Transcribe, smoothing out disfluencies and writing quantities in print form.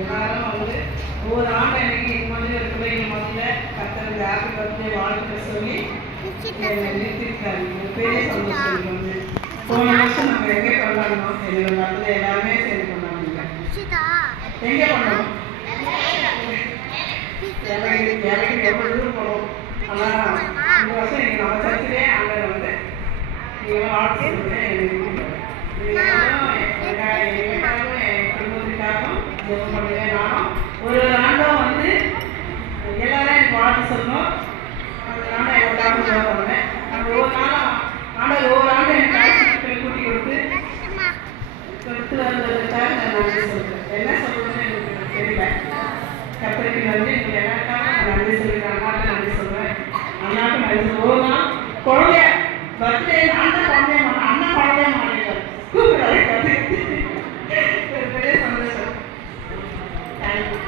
எல்லாரும் வந்து ஒவ்வொரு ஆண்டு எனக்கு இது மாதிரி ஒரு பிள்ளைங்க முதல்ல கத்தருக்கு ஹாப்பி பர்த்டே வாழ்த்து சொல்லி நிறுத்திருக்காரு. பெரிய சந்தோஷம் வந்து போன வருஷம் நம்ம எங்கே கொண்டாடணும், என்னோட பர்த்டே எல்லாருமே சேர்ந்து கொண்டாடுங்க. எங்கே கொண்டாடணும்? வேலைக்கு ரொம்ப தூரம் போகணும். ஆனால் இந்த வருஷம் எனக்கு நம்ம சர்ச்சிலே அங்கே வந்து நீங்களாம் வாழ்த்து சொல்லுங்கள். எங்களுக்காகவும் என் குடும்பத்துக்காகவும் ஜெபம் பண்ணுவேன். நானும் ஒரு ஆண்டும் வந்து எல்லாரும் எனக்கு வாழ்த்து சொல்லணும். நானும் எல்லாருக்காகவும் ஜெபம் பண்ணுவேன். நம்ம ஒவ்வொரு நாளும் ஆண்டவர் ஒவ்வொரு ஆண்டும் எனக்கு ஆசிரியர்கள் கூட்டி கொடுத்து வந்ததுக்காக நான் நன்றி சொல்கிறேன். என்ன சொல்கிறேன்னு எனக்கு தெரியல. கத்தருக்கு நன்றி. நீங்கள் எல்லாருக்காக நான் நன்றி சொல்லிக்கிறேன். அண்ணாவுக்கு நன்றி சொல்கிறேன். அண்ணாவுக்கு நன்றி சொல்லுவேன். ஒரு நாள் குழந்தைய பர்த்டே நான் தான் குழந்தைய மாட்டேன், அண்ணா குழந்தைய மாட்டேன் கூப்பிடுறாரு. கத்துக்கு பெரிய சந்தோஷம். தேங்க்யூ.